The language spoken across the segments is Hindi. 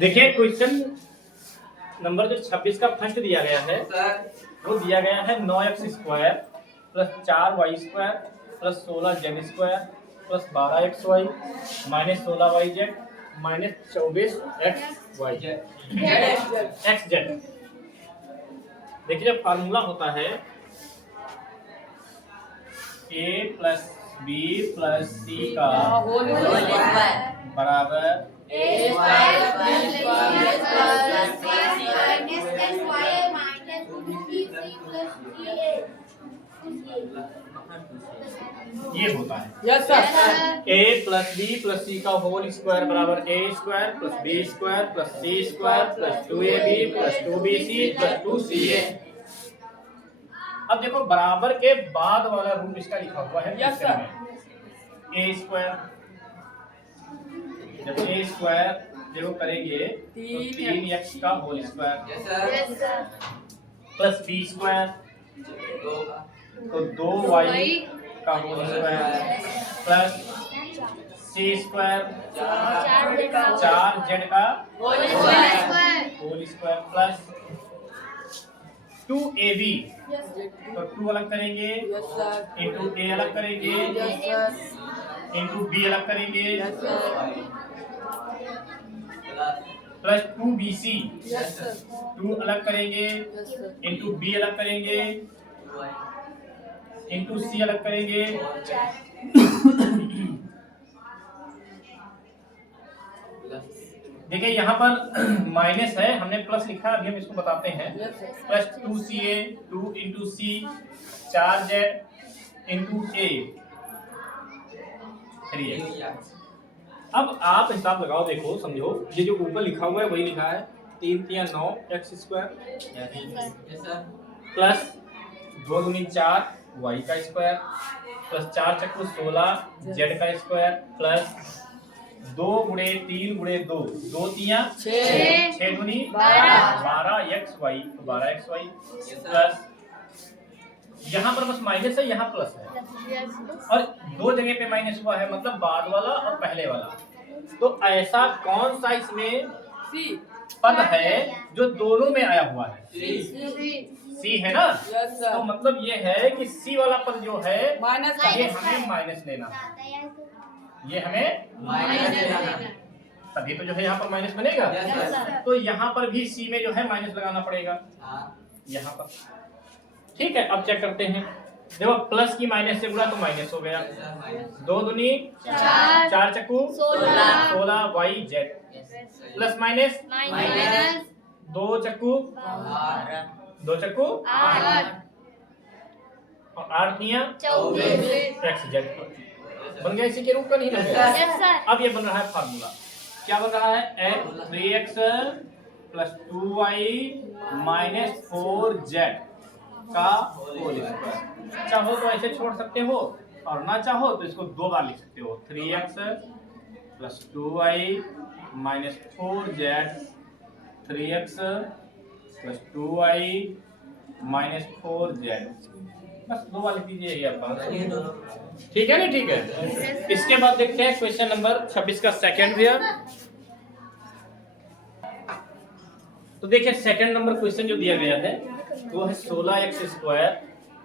देखिए क्वेश्चन नंबर जो 26 का फर्स्ट दिया गया है वो दिया गया है 9x² plus 4y² plus 16z² plus 12xy minus 16yz minus 24xyz xz। देखिए जब फार्मूला होता है a plus b plus c का बराबर ये होता है। Yes sir. a plus b plus c का होल स्क्वायर बराबर a² plus b² plus c² plus 2ab plus 2bc plus 2ca। अब देखो बराबर के बाद वाला रूप इसका लिखा हुआ है। Yes sir. a², जब a² देखो करेंगे तो 3x का होल स्क्वायर प्लस b² तो 2y का whole square plus c² 4z का होल स्क्वायर प्लस 2ab तो 2 अलग करेंगे यस सर। इंटू a अलग करेंगे यस सर। इंटू b अलग करेंगे yes sir. Plus 2bc yes sir. 2 अलग करेंगे यस सर। इंटू b अलग करेंगे इंटू c अलग करेंगे देखिए यहाँ पर माइनस है, हमने प्लस लिखा, अभी हम इसको बताते हैं। Plus 2ca 2 into c 4z into a 3x। अब आप हिसाब लगाओ, देखो समझो, ये जो ऊपर लिखा हुआ है वही लिखा है 3 3 9 x² प्लस 2 दूनी 4 y का स्क्वायर प्लस 4 चक्कू 16 z का स्क्वायर प्लस 2 गुणे 3 गुणे 2 2 तिया 6 दूनी 12 xy 12xy प्लस यहाँ पर बस माइनस है, यहाँ प्लस है और दो जगह पे माइनस हुआ है, मतलब बाद वाला और पहले वाला। तो ऐसा कौन सा इसमें पद है जो दोनों में आया हुआ है? सी है ना। तो मतलब ये है कि सी वाला पद जो है ये हमें माइनस लेना, ये हमें माइनस लेना, तभी तो जो है यहाँ पर माइनस बनेगा। तो यहाँ पर भी सी में जो है माइनस लगाना पड़ेगा यहाँ पर। ठीक है, अब चेक करते हैं। देखो प्लस की माइनस से गुणा तो माइनस हो गया, 2 दूनी 4 चक्कू 16 yz प्लस माइनस 2 चक्कू 8 और 8 तिया 24 xz बन गया। इसी के रूप का नहीं बन गया। अब ये बन रहा है फार्मूला, क्या बन रहा है? 3x plus 2y minus 4z का होल स्क्वायर। चाहो तो ऐसे छोड़ सकते हो और ना चाहो तो इसको 2 बार लिख सकते हो। 3x plus 2y minus 4z 3x plus 2y minus 4z, बस 2 बार लिख दीजिए आप। ठीक है ना? ठीक है। इसके बाद देखते हैं क्वेश्चन नंबर 26 का सेकंड भैया। तो देखिए सेकंड नंबर क्वेश्चन जो दिया गया है वो है 16x²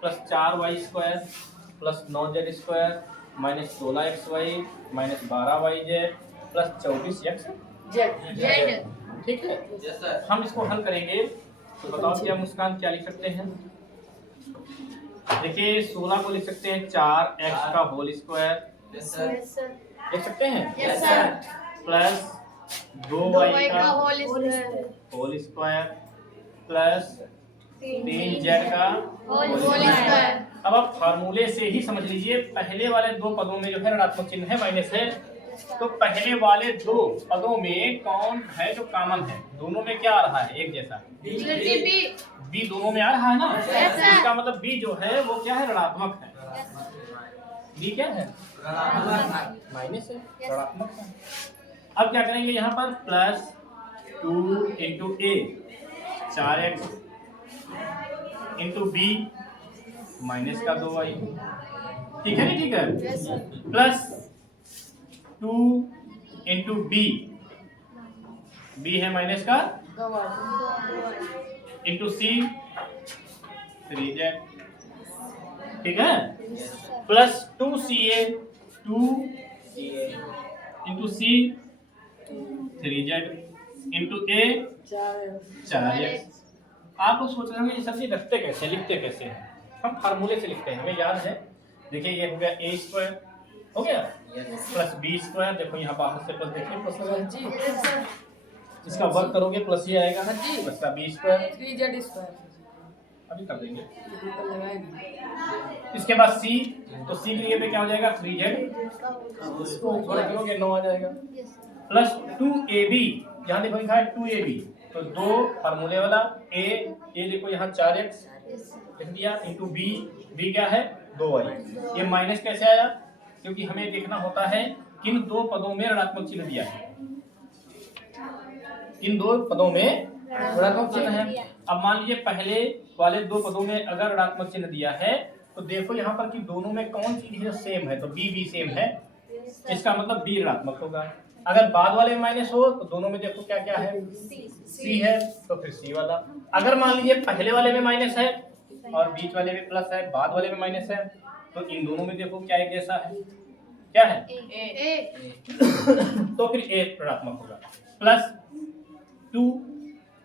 plus 4y² plus 9z² minus 16xy minus 12yz plus 24x। ठीक है, हम इसको हल करेंगे तो बताओ क्या मुस्कान, क्या लिख सकते हैं? देखिए 16 को लिख सकते हैं 4x का होल स्क्वायर, लिख सकते हैं, प्लस 2y का होल स्क्वायर प्लस 3z का होल स्क्वायर। अब आप फार्मूले से ही समझ लीजिए, पहले वाले दो पदों में जो है ऋणात्मक चिन्ह है, माइनस है, तो पहले वाले दो पदों में कौन है जो कॉमन है? दोनों में क्या आ रहा है? एक जैसा बी दोनों में आ रहा है ना। इसका मतलब बी जो है वो क्या है? ऋणात्मक है। बी क्या है? माइनस है, ऋणात्मक है। अब क्या करेंगे यहाँ पर? प्लस 2 इंटू ए 4x इंटू बी माइनस का 2y। ठीक है, नहीं ठीक है? प्लस 2 इंटू बी बी है माइनस का इंटू सी 3z, ठीक है, प्लस 2ca 2 इंटू सी 3z इंटू ए 4x। आप लोग सोच रहे होंगे ये सब चीज रखते कैसे, लिखते कैसे हैं? हम फार्मूले से लिखते हैं, हमें याद है। देखिए ये हो गया a स्क्वायर हो गया प्लस बी स्क्वायर, देखो यहाँ बाहर से प्लस देखिए प्लस लगा जी, इसका वर्क करोगे प्लस ही आएगा जी, प्लस का बी स्क्वायर 3z स्क्वायर अभी कर देंगे। इसके बाद सी, तो सी के लिए पे क्या हो जाएगा 3z, इसको वर्क करोगे 9 आ जाएगा, प्लस 2ab, यहाँ देखो लिखा है 2ab, तो दो फार्मूले वाला a देखो यहाँ 4x लिख दिया इंटू बी क्या है 2y। ये माइनस कैसे आया? क्योंकि हमें देखना होता है किन दो पदों में ऋणात्मक चिन्ह दिया है, इन दो पदों में ऋणात्मक चिन्ह है। अब मान लीजिए पहले वाले दो पदों में अगर ऋणात्मक चिन्ह दिया है तो देखो यहाँ पर कि दोनों में कौन चीज है सेम है, तो बी सेम है, इसका मतलब बी ऋणात्मक होगा। अगर बाद वाले में माइनस हो तो दोनों में देखो क्या क्या है, सी है, तो फिर सी वाला। अगर मान लीजिए पहले वाले में माइनस है और बीच वाले में प्लस है, बाद वाले में माइनस है, तो इन दोनों में देखो क्या एक जैसा है, क्या है तो फिर ए ऋणात्मक होगा, प्लस 2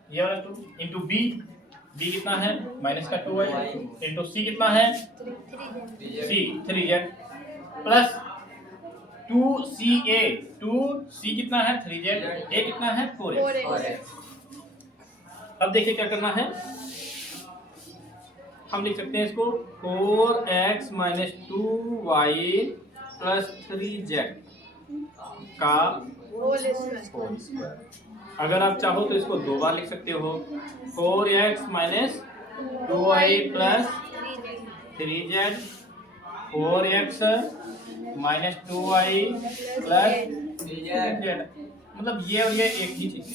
ये वाला 2 इंटू बी कितना है माइनस का 2y इंटू सी कितना है सी 3z, प्लस 2ca 2c कितना है 3z, a कितना है 4x। अब देखिए क्या करना है, हम लिख सकते हैं इसको 4x minus 2y plus 3z का होल स्क्वायर। अगर आप चाहो तो इसको दो बार लिख सकते हो, 4x minus 2y plus 3z 4x minus 2y plus 3z, मतलब ये और ये एक ही चीज,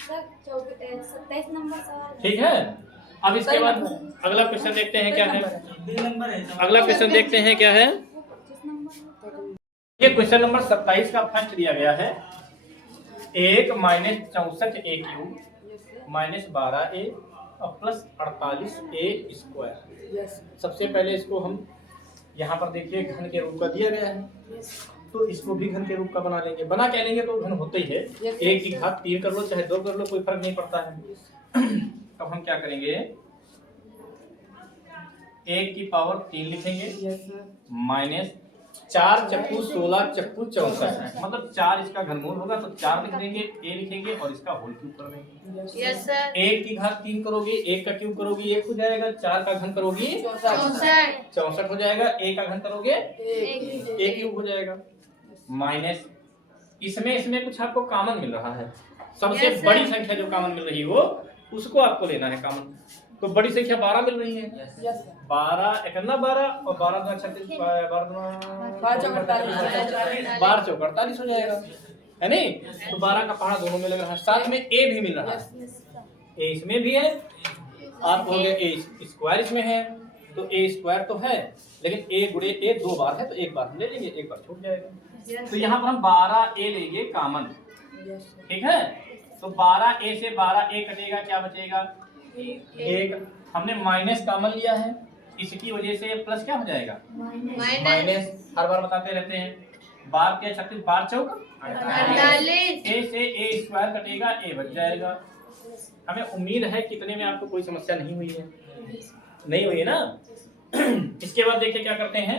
27 नंबर सवाल, ठीक है। अब इसके बाद अगला क्वेश्चन देखते हैं क्या है, अगला क्वेश्चन देखते हैं क्या है। ये क्वेश्चन नंबर 27 का फर्स्ट दिया गया है, 1 minus 64a cube minus 12a और प्लस 48a स्क्वायर। सबसे पहले इसको हम यहाँ पर देखिए घन के रूप का दिया गया है, तो इसको भी घन के रूप का बना लेंगे। बना क्या लेंगे तो घन होते ही है, 1 की घात 3 कर लो चाहे 2 कर लो, कोई फर्क नहीं पड़ता है। अब हम क्या करेंगे, 1 की पावर 3 लिखेंगे माइनस 4 चक्कू 16 चक्कू 64, मतलब 4 इसका घनमूल होगा तो 4 लिख देंगे, a लिखेंगे और इसका होल क्यूब कर देंगे। Yes sir. 1 की घात 3 करोगे, 1 का क्यूब करोगी 1 हो जाएगा, 4 का घन करोगी 64 हो जाएगा, a का घन करोगे a क्यूब हो जाएगा, माइनस इसमें कुछ आपको कॉमन मिल रहा है, सबसे बड़ी संख्या जो कॉमन मिल रही हो उसको आपको लेना है कॉमन। तो बड़ी संख्या 12 मिल रही है, 12 इकन्ना 12 और 12 दूना 36, 12 चौक 48 हो जाएगा, है नहीं। तो 12 का पहाड़ा दोनों में लग रहा है, साथ में a भी मिल रहा है, a इसमें भी है, आप कहोगे a स्क्वायर इसमें है, तो a स्क्वायर तो है लेकिन a गुणे a 2 बार है तो एक बार हम ले लेंगे, एक बार छूट जाएगा। तो यहाँ पर हम 12a लेंगे कॉमन, ठीक है। तो 12a से 12a कटेगा, क्या बचेगा 1, हमने माइनस कॉमन लिया है, इसकी वजह से प्लस क्या हो जाएगा माइनस, हर बार बताते रहते हैं, 12 के 36 12 चौक 48, a से a स्क्वायर कटेगा, a बच जाएगा। हमें उम्मीद है कितने में आपको कोई समस्या नहीं हुई है, नहीं हुई है ना। इसके बाद देखिए क्या करते हैं,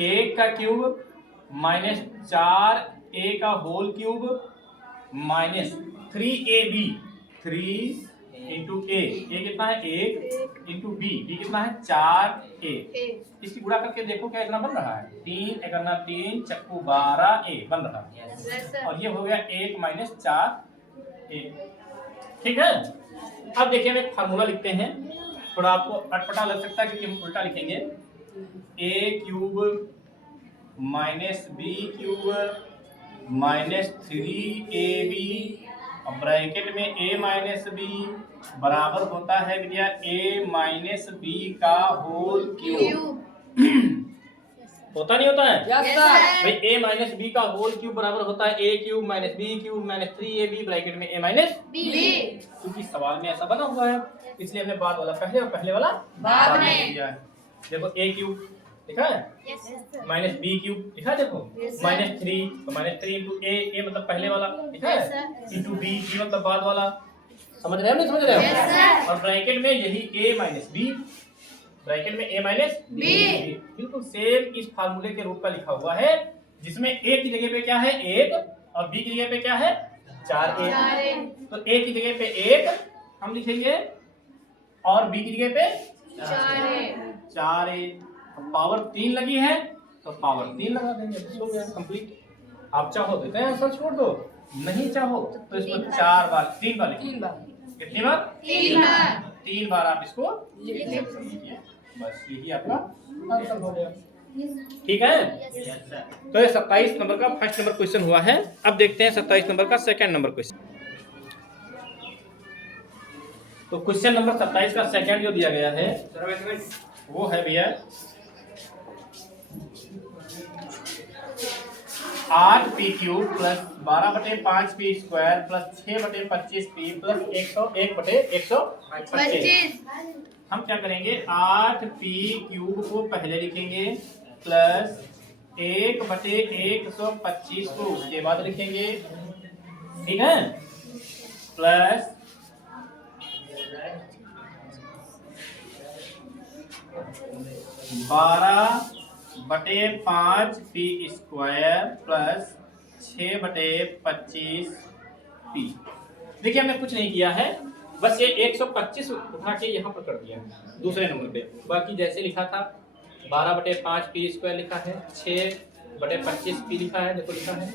1 का क्यूब माइनस 4a का whole cube minus 3ab 3 into a कितना है 1 इंटू b कितना है 4a, इसकी गुणा करके देखो क्या इतना बन रहा है, 3 इकन्ना 3 चक्कू 12a बन रहा है, और ये हो गया 1 माइनस 4a, ठीक है। अब देखिए हम एक फार्मूला लिखते हैं, थोड़ा आपको अटपटा लग सकता है क्योंकि हम उल्टा लिखेंगे, a cube minus b cube minus 3ab और ब्रैकेट में a माइनस b बराबर होता है भैया a माइनस b का होल क्यूब। होता नहीं होता है? Yes sir. भाई a माइनस बी का होल क्यूब बराबर होता है a cube minus B cube minus 3ab bracket में a माइनस बी। क्योंकि सवाल में ऐसा बना हुआ है, इसलिए हमने बाद वाला पहले और पहले वाला बाद में दिया है। देखो a क्यूब लिखा है माइनस बी क्यूब लिखा है, देखो माइनस 3 तो माइनस 3 इंटू ए मतलब पहले वाला लिखा है, इंटू बी मतलब बाद वाला। समझ रहे हो नहीं समझ रहे हो? और ब्रैकेट में यही a माइनस बी, ब्रैकेट में a माइनस बी। बिल्कुल सेम इस फार्मूले के रूप का लिखा हुआ है, जिसमें a की जगह पे क्या है 1 और b की जगह पे क्या है 4a। तो a की जगह पे 1 हम लिखेंगे और b की जगह पे 4a। पावर 3 लगी है तो पावर 3 लगा देंगे, बस हो गया कंप्लीट। आप चाहो देते हैं आंसर छोड़ दो, नहीं चाहो तो इसको 4 बार 3 बार लिखिए। 3 बार। कितनी बार? 3 बार। 3 बार आप इसको लिख लीजिए, बस यही आपका आंसर हो गया। ठीक है। तो ये 27 नंबर का फर्स्ट नंबर क्वेश्चन हुआ है। अब देखते हैं 27 नंबर का सेकंड नंबर क्वेश्चन। तो क्वेश्चन नंबर 27 का सेकंड जो दिया गया है वो है भैया 8p cube plus 12/5p square plus 6/25p plus 101/125। हम क्या करेंगे 8p क्यूब को पहले लिखेंगे प्लस 1/125 को उसके बाद लिखेंगे, ठीक है, plus 12/5p square plus 6/25p। देखिए हमने कुछ नहीं किया है, बस ये 125 उठा के यहाँ पर कर दिया दूसरे नंबर पे। बाकी जैसे लिखा था 12/5p स्क्वायर लिखा है, 6/25p लिखा है, देखो लिखा है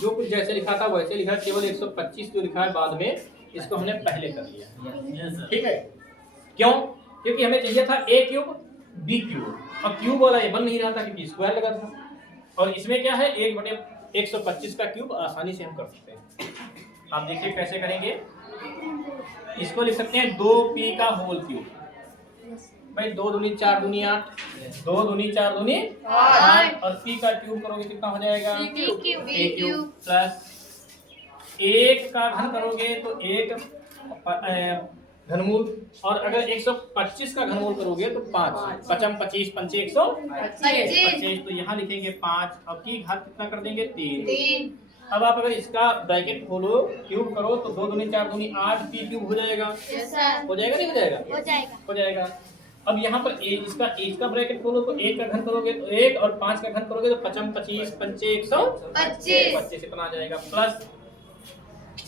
जो कुछ जैसे लिखा था वैसे लिखा है, केवल 125 जो लिखा है बाद में इसको हमने पहले कर लिया। ठीक है, क्यों? क्योंकि हमें चाहिए था a क्यूब b क्यूब, और क्यूब वाला ये बन नहीं रहा था क्योंकि स्क्वायर लगा था, और इसमें क्या है 1/125 का क्यूब आसानी से हम कर सकते हैं। आप देखिए कैसे करेंगे, इसको लिख सकते हैं 2p का होल क्यूब। भाई 2 दूनी 4 दूनी 8, 2 दूनी 4 दूनी 8, और p का क्यूब करोगे कितना हो जाएगा a क्यूब प्लस 1 का घन करोगे तो 1 घनमूल, और अगर 125 का घनमूल करोगे तो 5 पचम 25 पंचे 125, तो यहाँ लिखेंगे 5, अब की घात कितना कर देंगे 3। अब आप अगर इसका ब्रैकेट खोलो क्यूब करो तो 2 दूनी 4 दूनी 8 p क्यूब हो जाएगा। हो जाएगा नहीं हो जाएगा? हो जाएगा। अब यहाँ पर इसका ब्रैकेट खोलो तो 1 का घन करोगे तो 1, और 5 का घन करोगे तो पचम 25 पंचे 125 इतना आ जाएगा, प्लस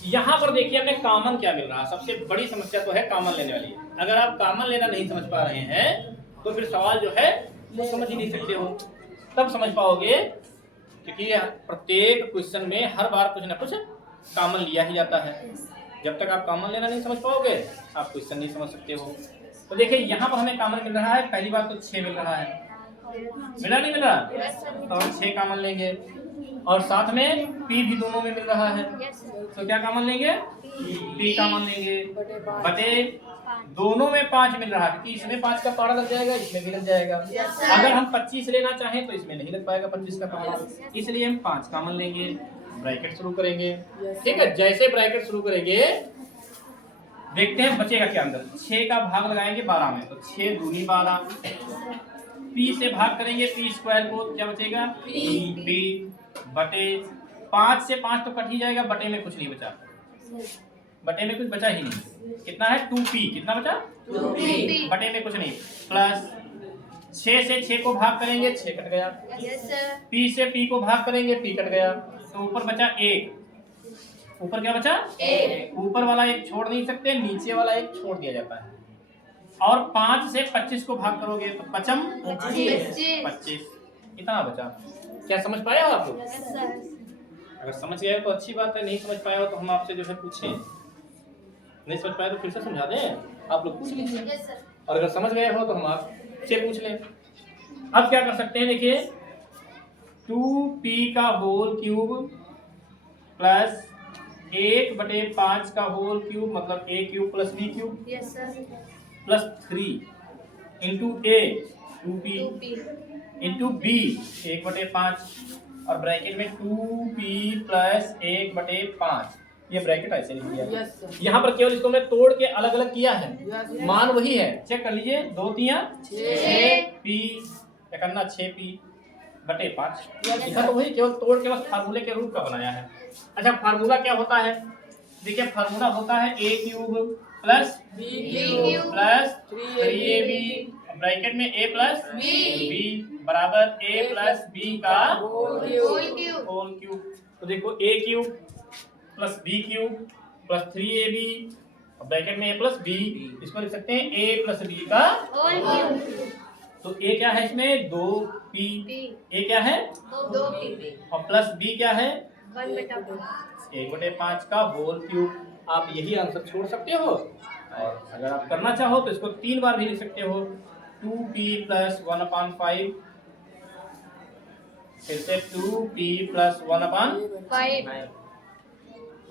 यहाँ पर देखिए हमें कॉमन क्या मिल रहा है। सबसे बड़ी समस्या तो है कॉमन लेने वाली है। अगर आप कॉमन लेना नहीं समझ पा रहे हैं तो फिर सवाल जो है वो समझ ही नहीं सकते हो, तब समझ पाओगे, क्योंकि प्रत्येक क्वेश्चन में हर बार कुछ ना कुछ कॉमन लिया ही जाता है। जब तक आप कॉमन लेना नहीं समझ पाओगे आप क्वेश्चन नहीं समझ सकते हो। तो देखिए यहाँ पर हमें कॉमन मिल रहा है, पहली बार तो 6 मिल रहा है, मिला नहीं मिल रहा, तो हम 6 कॉमन लेंगे, और साथ में p भी दोनों में मिल रहा है, तो क्या कॉमन लेंगे p कॉमन लेंगे, बटे दोनों में 5 मिल रहा है क्योंकि इसमें 5 का पहाड़ा लग जाएगा, इसमें भी लग जाएगा। अगर हम 25 लेना चाहें तो इसमें नहीं लग पाएगा 25 का पहाड़ा, इसलिए हम 5 कॉमन लेंगे, ब्रैकेट शुरू करेंगे। ठीक है, जैसे ब्रैकेट शुरू करेंगे देखते हैं बचेगा क्या अंदर। 6 का भाग लगाएंगे 12 में, तो 6 दूनी 12, p से भाग करेंगे p स्क्वायर को, क्या बचेगा p बटे 5 से 5 तो कट ही जाएगा, बटे में कुछ नहीं बचा, बटे में कुछ बचा ही नहीं, कितना है 2p, कितना बचा 2p, बटे में कुछ नहीं, प्लस 6 से 6 को भाग करेंगे 6 कट गया, p से p को भाग करेंगे p कट गया, तो ऊपर बचा 1, ऊपर क्या बचा 1, ऊपर वाला 1 छोड़ नहीं सकते, नीचे वाला 1 छोड़ दिया जाता है, और 5 से 25 को भाग करोगे तो पचम 25 इतना बचा। क्या समझ पाए हो आप लोग? अगर समझ गए तो अच्छी बात है, नहीं समझ पाए हो तो हम आपसे जो है पूछें, नहीं समझ पाए तो फिर से समझा दें, आप लोग पूछ लीजिए, और अगर समझ गए हो तो हम आपसे पूछ लें। अब क्या कर सकते हैं, देखिए 2p का होल क्यूब प्लस 1/5 का होल क्यूब मतलब a cube plus b cube plus 3 into a 2p into B 1/5 और ब्रैकेट में 2p प्लस 1/5। ये ब्रैकेट ऐसे लिख दिया। Yes sir. यहाँ पर केवल इसको मैं तोड़ के अलग अलग किया है, यस मान वही है। चेक कर लीजिए, 2 तिया 6p, 6p/5। लिखा तो वही, केवल तोड़ के बस फार्मूले के रूप का बनाया है। अच्छा, फार्मूला क्या होता है? देखिए, फार्मूला होता है a³ plus B cube plus 3ab bracket में a प्लस b बराबर a प्लस b का होल क्यूब होल क्यूब। तो देखो a³ plus b³ plus 3ab bracket में a प्लस b, इसको लिख सकते हैं a प्लस b का। Whole cube. तो a क्या है इसमें? 2p। a क्या है? 2p और प्लस b क्या है? 1/5। 1/5 का होल क्यूब। आप यही आंसर छोड़ सकते हो, और अगर आप करना चाहो तो इसको 3 बार भी लिख सकते हो। 2p प्लस 1/5, फिर से 2p प्लस 1/5,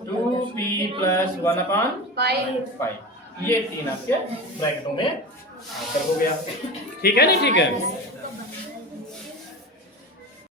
2p प्लस 1/5। ये 3 आपके ब्रैकेटों में आंसर हो गया। ठीक है नहीं? ठीक है।